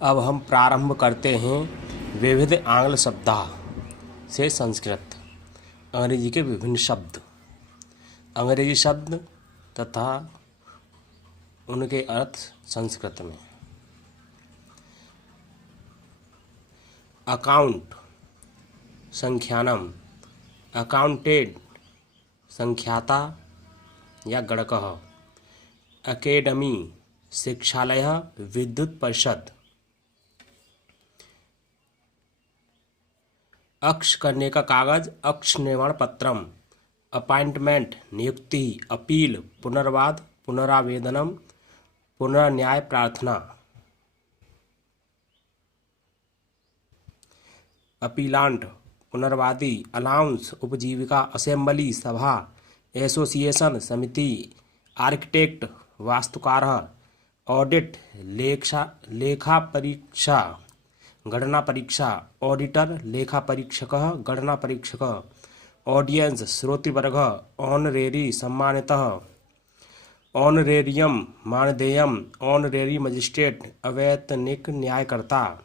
अब हम प्रारंभ करते हैं विविध आंग्ल शब्दाः से संस्कृत। अंग्रेजी के विभिन्न शब्द, अंग्रेजी शब्द तथा उनके अर्थ संस्कृत में। अकाउंट संख्यानम, अकाउंटेड संख्याता या गणकः। अकेडमी शिक्षालय, विद्युत परिषद। अक्ष करने का कागज, अक्ष निर्माण पत्रम। अपॉइंटमेंट नियुक्ति, अपील पुनर्वाद, पुनरावेदनम, पुनर्न्याय प्रार्थना। अपीलांट पुनर्वादी, अलाउंस उपजीविका, असेंबली सभा, एसोसिएशन समिति, आर्किटेक्ट वास्तुकार, ऑडिट लेखा परीक्षा, गणना परीक्षा, ऑडिटर लेखा परीक्षक, गणना परीक्षक। ऑडियंस श्रोतृवर्ग, ऑनरेरी सम्मानितः, ऑनरेरियम मानदेयम, ऑनरेरी मजिस्ट्रेट अवैतनिक न्यायकर्ता।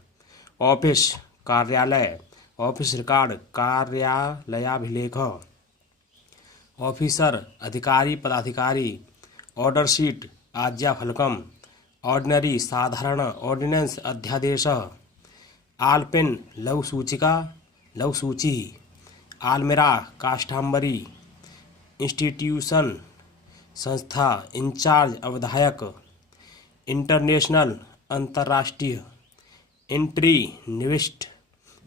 ऑफिस कार्यालय, ऑफिस रिकॉर्ड कार्यालयाभिलेख। ऑफिसर अधिकारी पदाधिकारी, ऑर्डर शीट आज्ञा फलकम। ऑर्डिनरी साधारण, ऑर्डिनेंस अध्यादेश। आलपेन लघु सूचिका लघु सूची। आलमिरा काष्ठांबरी। इंस्टीट्यूशन संस्था, इंचार्ज अवधायक। इंटरनेशनल अंतर्राष्ट्रीय। इंट्री निविष्ट,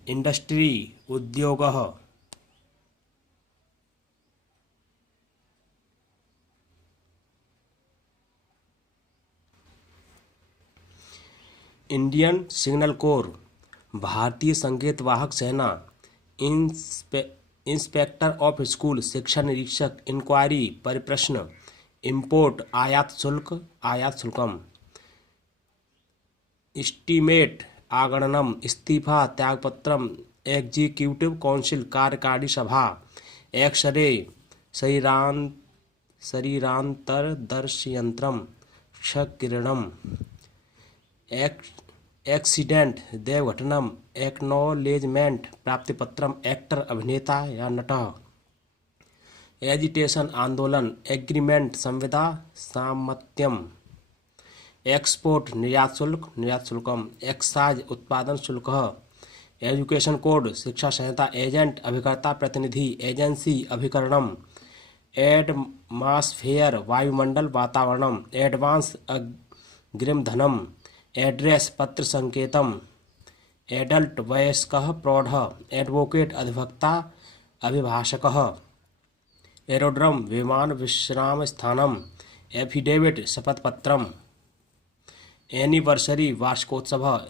इंडस्ट्री उद्योग। इंडियन सिग्नल कोर भारतीय संकेत वाहक सेना। इंस्पेक्टर ऑफ स्कूल शिक्षा निरीक्षक। इंक्वायरी परिप्रश्न। इंपोर्ट आयात शुल्क आयात शुल्कम। एस्टीमेट आगणनम। इस्तीफा त्यागपत्रम। एग्जीक्यूटिव काउंसिल कार्यकारी सभा। एक्सरे शरीरांतरदर्शी यंत्रम। क्षकिरणम। एक्सीडेंट देवघटनम। एक्नॉलेजमेंट प्राप्तिपत्रम। एक्टर अभिनेता या नटः। एजिटेशन आंदोलन। एग्रीमेंट संविदा सामत्यम। एक्सपोर्ट निर्यात शुल्कम। एक्साइज उत्पादन शुल्क। एजुकेशन कोड शिक्षा संहिता। एजेंट अभिकर्ता प्रतिनिधि। एजेंसी अभिकरणम। एटमॉस्फेयर वायुमंडल वातावरणम। एडवांस अग्रिम धनम। एड्रेस पत्र संकेतम। एडल्ट वयस्कः प्रौढ़। एडवोकेट अधिवक्ता अभिभाषकः। एरोड्रम विमान विश्राम स्थानम। एफिडेविट शपथपत्रम। एनिवर्सरी वार्षिकोत्सव।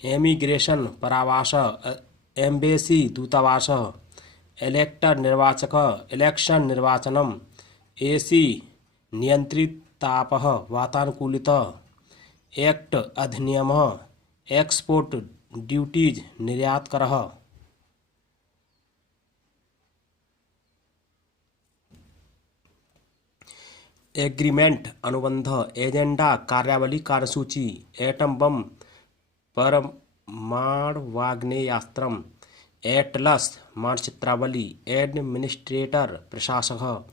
एमिग्रेशन परावास। एम्बेसी दूतावास। इलेक्टर निर्वाचक। इलेक्शन निर्वाचनम। एसी नियंत्रितापः वातानुकूलित। एक्ट अधिनियम। एक्सपोर्ट ड्यूटीज निर्यात करः। एग्रीमेंट अनुबंध। एजेंडा कार्यावली कार्यसूची। एटम बम परमाणवाग्नेयास्त्रम। एटलस मानचित्रावली। एडमिनिस्ट्रेटर प्रशासक।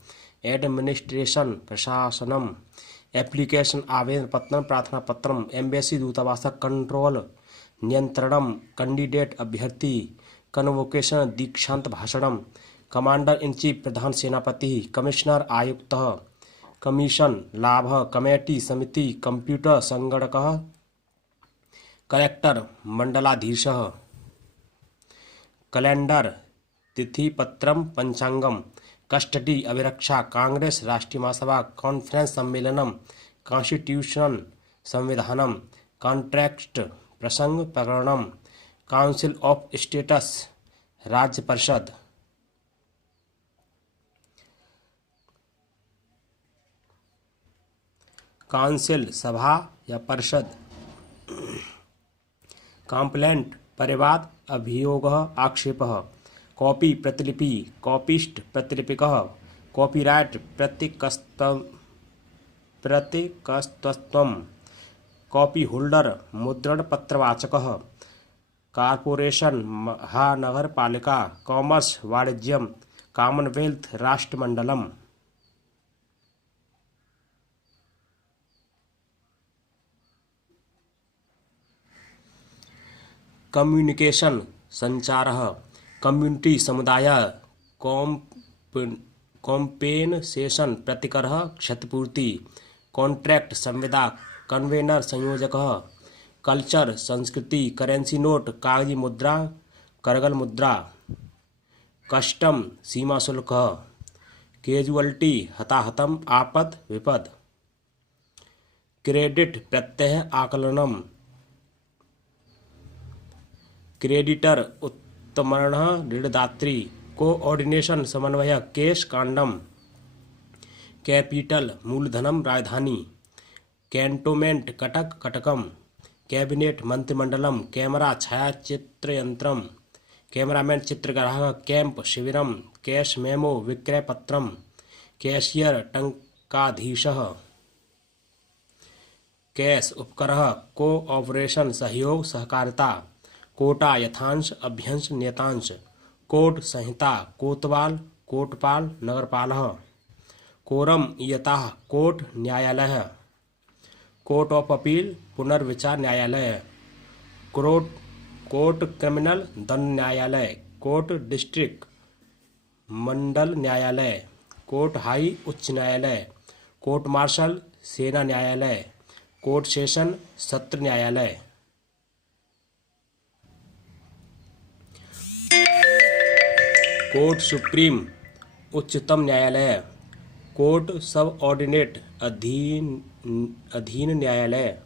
एडमिनिस्ट्रेशन प्रशासनम। एप्लीकेशन आवेदन पत्रम प्रार्थना पत्रम। एम्बेसी दूतावासक। कंट्रोल नियंत्रणम। कैंडिडेट अभ्यर्थी। कन्वोकेशन दीक्षांत भाषणम। कमांडर इन चीफ प्रधान सेनापति। कमिश्नर आयुक्त। कमीशन लाभ। कमेटी समिति। कंप्यूटर संगणकः। कलेक्टर मंडलाधीशः। कैलेंडर तिथिपत्रम पंचांगम। कस्टडी अभिरक्षा। कांग्रेस राष्ट्रीय महासभा। कॉन्फ्रेंस सम्मेलनम। कॉन्स्टिट्यूशन संविधानम। कॉन्ट्रैक्ट प्रसंग प्रकरणम। काउंसिल ऑफ स्टेट्स राज्य परिषद। काउंसिल सभा या परिषद। कंप्लेंट परिवाद अभियोगः आक्षेपः। कॉपी प्रतिलिपि। कॉपिस्ट प्रतिलिपिकः। कॉपीराइट प्रतीकस्तत्वम। कॉपी होल्डर, मुद्रण पत्रवाचकः, कॉर्पोरेशन, महानगरपालिका, कॉमर्स, वाणिज्यम, कॉमनवेल्थ, राष्ट्रमंडलम। कम्युनिकेशन संचारः, कम्युनिटी समुदाय, कॉम्पेनसेशन प्रतिकरः क्षतिपूर्ति, कॉन्ट्रैक्ट संविदा, कन्वेनर संयोजकः, कल्चर संस्कृति, करेंसी नोट कागजी मुद्रा, करगल मुद्रा, कस्टम सीमा शुल्क, कैजुअल्टी हताहतम आपद विपद, क्रेडिट प्रत्यय आकलनम, क्रेडिटर उत्तमर्ण ऋणदात्री, कोऑर्डिनेशन समन्वय केश कांडम, कैपिटल मूलधनम राजधानी, cantonment Cuttack Katakam, cabinet मंत्रिमंडलम, camera छायाचित्र यंत्रम, कैमरामैन चित्रग्राहक, कैंप शिविरम, कैश मेमो विक्रय पत्रम, कैशियर टंकाधीशः, कैश उपकरः, कोऑपरेशन सहयोग सहकारिता, कोटा यथांश अभ्यंश नियतांश, कोर्ट संहिता, कोतवाल कोटपाल नगरपालः, कोरम यतः कोर्ट न्यायालय, कोर्ट ऑफ अपील पुनर्विचार न्यायालय, कोर्ट क्रिमिनल दंड न्यायालय, कोर्ट डिस्ट्रिक्ट मंडल न्यायालय, कोर्ट हाई उच्च न्यायालय, कोर्ट मार्शल सेना न्यायालय, कोर्ट सेशन सत्र न्यायालय, कोर्ट सुप्रीम उच्चतम न्यायालय, कोर्ट सब ऑर्डिनेट अधीन न्यायालय,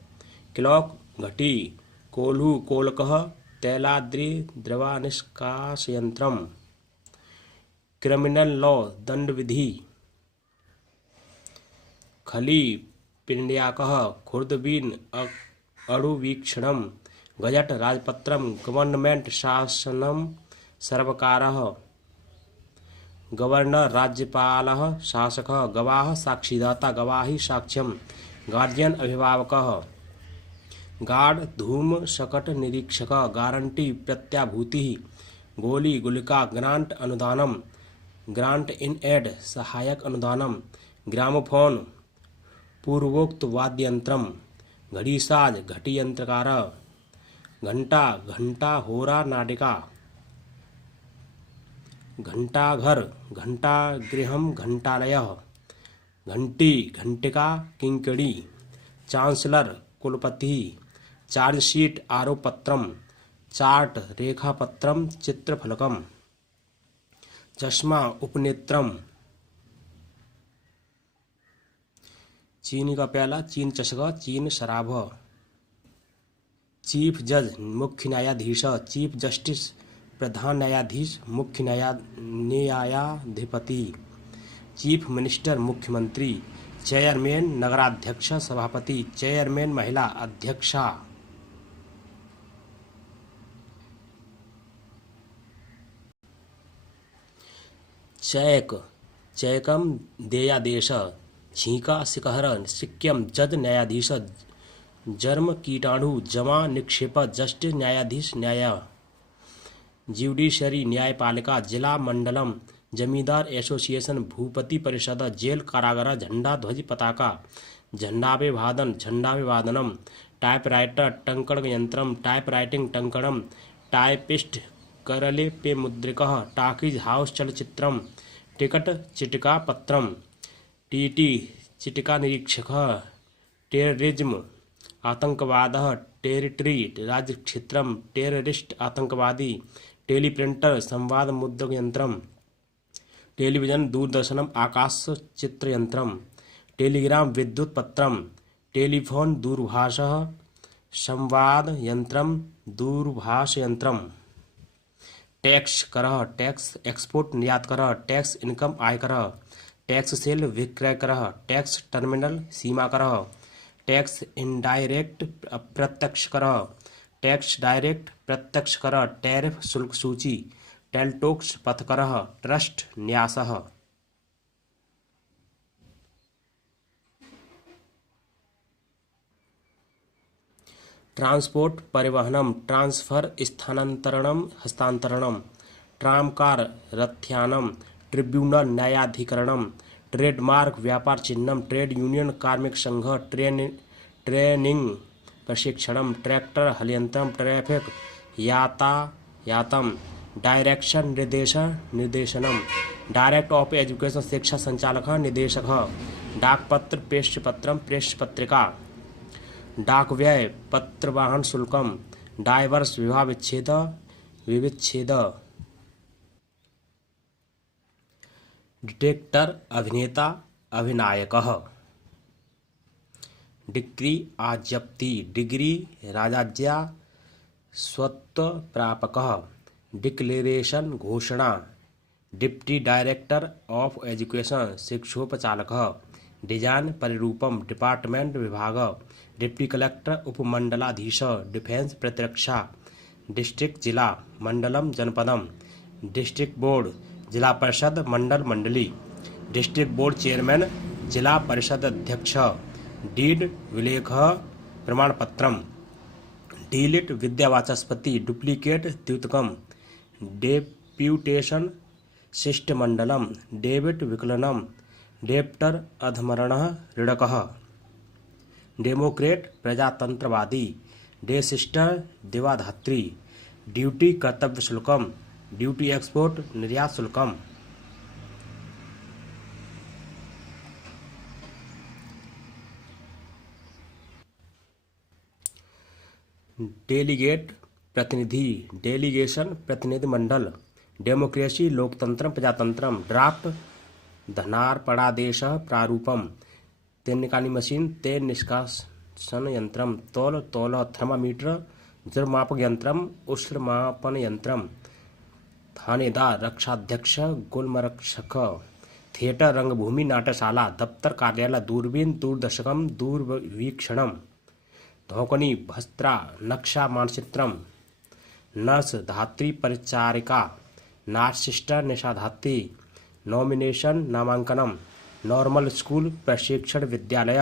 क्लॉक घटी, कोल्हू कोलकः तैलाद्रि द्रवानिष्कासयंत्रम, क्रिमिनल लॉ दंड विधि, खली पिंड्याकः खुर्दबीन अणुवीक्षणम, गजट राजपत्रम, गवर्नमेंट शासनम सर्वकारः, गवर्नर राज्यपालः शासकः, गवाह साक्षीदाता गवाही साक्ष्यम, गार्जियन अभिभावकः, गार्ड धूम शकट निरीक्षकः, गारंटी प्रत्याभूति, गोली गुलिका ग्रांट अनुदानम, ग्रांट इन एड सहायक अनुदानम, ग्रामोफोन पूर्वोक्त वाद्ययंत्रम, घड़ीसाज घटी यंत्रकार, घंटा घंटा होरा नाटिका, घंटाघर घंटा गृहम घंटालयः, घंटी घंटिका किंकड़ी, चांसलर कुलपति, चार्जशीट आरोप पत्रम, चार्ट रेखापत्रम चित्रफलकम, चश्मा उपनेत्रम, चीनी का प्याला चीन चषक चीन शराब, चीफ जज मुख्य न्यायाधीश, चीफ जस्टिस प्रधान न्यायाधीश मुख्य न्यायाधिपति, चीफ मिनिस्टर मुख्यमंत्री, चेयरमैन नगराध्यक्ष सभापति, चेयरमैन महिला अध्यक्षा, चैक चैकम देयादेश, छींका सिकहर सिक्यम जज न्यायाधीश, जर्म कीटाणु जमा निक्षेप जस्टिस न्यायाधीश न्याय, ज्यूडिशरी न्यायपालिका, जिला मंडलम, जमींदार एसोसिएशन, भूपति परिषद, जेल कारागार, झंडा ध्वज पताका, झंडाभिवादन झंडाभिवादनम, टाइपराइटर टंकण यंत्रम, टाइपराइटिंग टंकणम, टाइपिस्ट करले पे मुद्रिकः, टाकीज हाउस चलचित्रम, टिकट चिटिका पत्रम, टीटी चिटिका निरीक्षकः, टेररिज्म आतंकवादः, टेरिटरी राज्य क्षेत्रम, टेररिस्ट आतंकवादी, टेलीप्रिंटर संवाद मुद्रक यंत्रम, टेलीविजन दूरदर्शनम आकाश चित्र यंत्रम, टेलीग्राम विद्युत पत्रम, टेलीफोन दूरभाष संवाद यंत्रम, दूरभाष यंत्रम, टैक्स करः टैक्स एक्सपोर्ट निर्यात करः, टैक्स इनकम आयकर, टैक्स सेल विक्रय करः, टैक्स टर्मिनल सीमा करः, टैक्स इनडायरेक्ट अप्रत्यक्ष करः, टैक्स डायरेक्ट प्रत्यक्ष करः, टैरिफ शुल्क सूची, टेलटोक्स पथ करः, ट्रस्ट न्यासः, ट्रांसपोर्ट परिवहनम, ट्रांसफर स्थानांतरणम हस्तांतरणम, ट्रामकार रथयानम, ट्रिब्यूनल न्यायाधिकरणम, ट्रेडमार्क व्यापार चिन्हम, ट्रेड यूनियन कार्मिक संघ, ट्रेनिंग प्रशिक्षणम, ट्रैक्टर हलियंत्रम, ट्रैफिक यातायातम, डायरेक्शन निर्देशनम, डायरेक्ट ऑफ एजुकेशन शिक्षा संचालक निदेशक, डाकपत्र प्रेषपत्रम प्रेष पत्रिका, डाक व्यय पत्रवाहन शुल्कम, डाइवर्स विवाह विच्छेद विविच्छेद, डिटेक्टर अभिनेता अभिनायकः, डिक्री आजप्ती, डिग्री राजाज्ञा स्वत्व प्रापकः, डिक्लेरेशन घोषणा, डिप्टी डायरेक्टर ऑफ एजुकेशन शिक्षोपचालकः, डिजाइन परिरूपम, डिपार्टमेंट विभाग, डिप्टी कलेक्टर उपमंडलाधीश, डिफेंस प्रतिरक्षा, डिस्ट्रिक्ट जिला मंडलम जनपदम, डिस्ट्रिक्ट बोर्ड जिला परिषद मंडल मंडली, डिस्ट्रिक्ट बोर्ड चेयरमैन जिला परिषद अध्यक्ष, डीड विलेख प्रमाणपत्रम, डीलिट विद्यावाचस्पति, डुप्लीकेट द्युतकम, डेप्यूटेशन शिष्टमंडलम, डेबिट विकलनम, डेप्टर अधमरणः ऋणकः, डेमोक्रेट प्रजातंत्रवादी, डे सिस्टर देवाधात्री, ड्यूटी कर्तव्य शुल्कम, ड्यूटी एक्सपोर्ट निर्यात शुल्कम, डेलीगेट प्रतिनिधि, डेलीगेशन प्रतिनिधिमंडल, डेमोक्रेसी लोकतंत्र प्रजातंत्रम, ड्राफ्ट धनार्पणादेश प्रारूपम, तेल निकाली मशीन, तेल निष्कासन यंत्रम, तौल तौल थर्मामीटर, जलमापक यंत्रम, उष्ण मापन यंत्रम, थानेदार रक्षाध्यक्ष गुलमरक्षक, थिएटर रंगभूमि नाट्यशाला, दफ्तर कार्यालय, दूरबीन दूरदर्शकम, दूरवीक्षणम, धौकनी भस्त्रा नक्शा मानचित्रम, नर्स धात्री परिचारिका, नार्स सिस्टर निशाधात्री, नॉमिनेशन नामांकनम, नॉर्मल स्कूल प्रशिक्षण विद्यालय,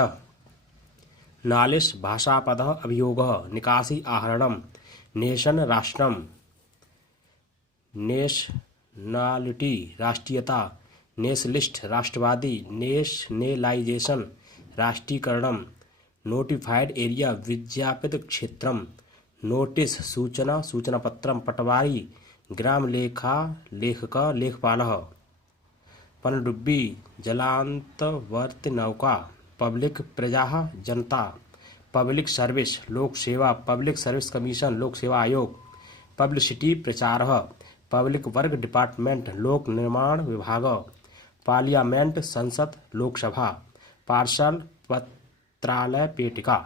नालिश भाषापद अभियोग, निकासी आहरणम, नेशन राष्ट्रम, नेशनालिटी राष्ट्रीयता, नेशलिस्ट राष्ट्रवादी, नेशनलाइजेशन राष्ट्रीयकरणम, नोटिफाइड एरिया विज्ञापित क्षेत्रम, नोटिस सूचना सूचनापत्रम, पटवारी ग्राम लेखा लेखक लेखपालः, पनडुब्बी जलांतवर्ती नौका, पब्लिक प्रजा जनता, पब्लिक सर्विस लोक सेवा, पब्लिक सर्विस कमीशन लोक सेवा आयोग, पब्लिसिटी प्रचारः, पब्लिक वर्क डिपार्टमेंट लोक निर्माण विभाग, पार्लियामेंट संसद लोकसभा, पार्सल पत्रालय पेटिका,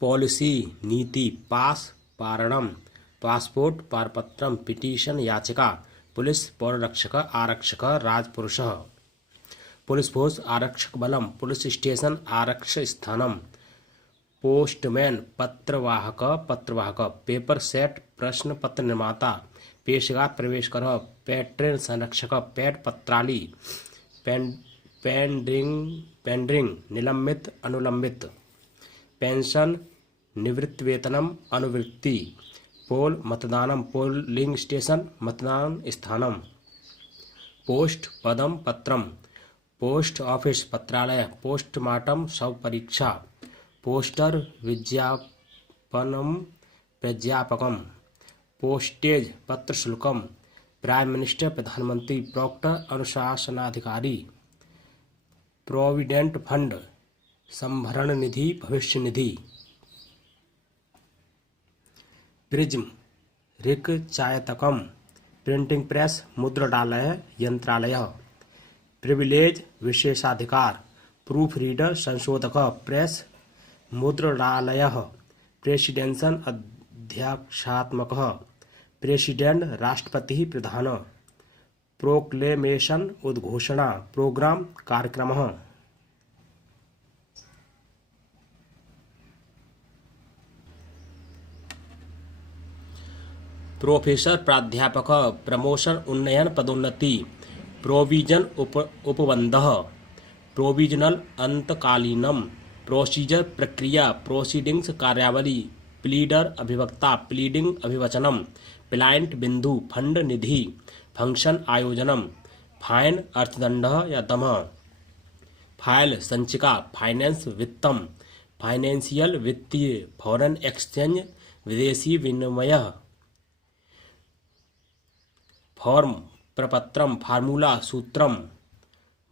पॉलिसी नीति, पास पारणम, पासपोर्ट पारपत्रम, पिटीशन याचिका, पुलिस पौररक्षक आरक्षक राजपुरुषः, पुलिस फोर्स आरक्षक बलम, पुलिस स्टेशन आरक्ष स्थानम, पोस्टमैन पत्रवाहक, पेपर सेट प्रश्न पत्र निर्माता, पेशगार प्रवेशकर, पेट्रेन संरक्षक, पैड पत्राली, पेंडरिंग निलंबित अनुलंबित, पेंशन निवृत्तिवेतनम अनुवृत्ति, पोल मतदानम, पोलिंग स्टेशन मतदान स्थानम, पोस्ट पदम पत्रम, पोस्ट ऑफिस पत्रालय, पोस्टमार्टम शव परीक्षा, पोस्टर विज्ञापनम प्रज्ञापकम, पोस्टेज पत्र शुल्कम, प्राइम मिनिस्टर प्रधानमंत्री, प्रॉक्टर अनुशासनाधिकारी, प्रोविडेंट फंड संभरण निधि भविष्य निधि, प्रिज्म रिक चायतकम, प्रिंटिंग प्रेस मुद्रणालय यंत्रालय, प्रिविलेज विशेषाधिकार, प्रूफ रीडर संशोधक, प्रेस मुद्रणालय, प्रेसिडेंशन अध्यक्षात्मक, प्रेसिडेंट राष्ट्रपति प्रधान, प्रोक्लेमेशन उद्घोषणा, प्रोग्राम कार्यक्रम, प्रोफेसर प्राध्यापक, प्रमोशन उन्नयन पदोन्नति, प्रोविजन उपबंधः प्रोविजनल अंतकालीनम प्रोसीजर प्रक्रिया प्रोसीडिंग्स कार्यावली प्लीडर अभिवक्ता प्लीडिंग अभिवचनम प्लाइंट बिंदु फंड निधि फंक्शन आयोजनम फाइन अर्थदंड या दमः फाइल संचिका फाइनेंस वित्तम फाइनेंशियल वित्तीय फॉरेन एक्सचेंज विदेशी विनिमय फॉर्म प्रपत्रम फार्मूला सूत्रम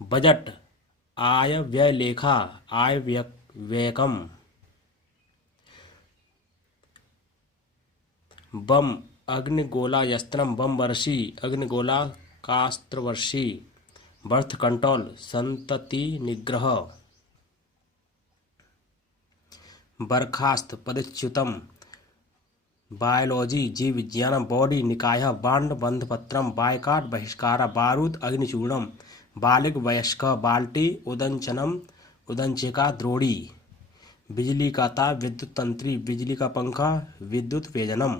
बजट आय व्यय लेखा आय व्ययकम बम अग्निगोला यस्त्रम बम वर्षी अग्निगोला कास्त्रवर्षी बर्थ कंट्रोल संतति निग्रह बर्खास्त पदच्युतम बायोलॉजी जीव विज्ञान बॉडी निकाय बांड बंधपत्रम बायकाट बहिष्कार बारूद अग्निचूर्णम बालिग वयस्क बाल्टी उदंचनम उदंचिका द्रोड़ी बिजली का तार विद्युत तंत्री बिजली का पंखा विद्युत वेजनम।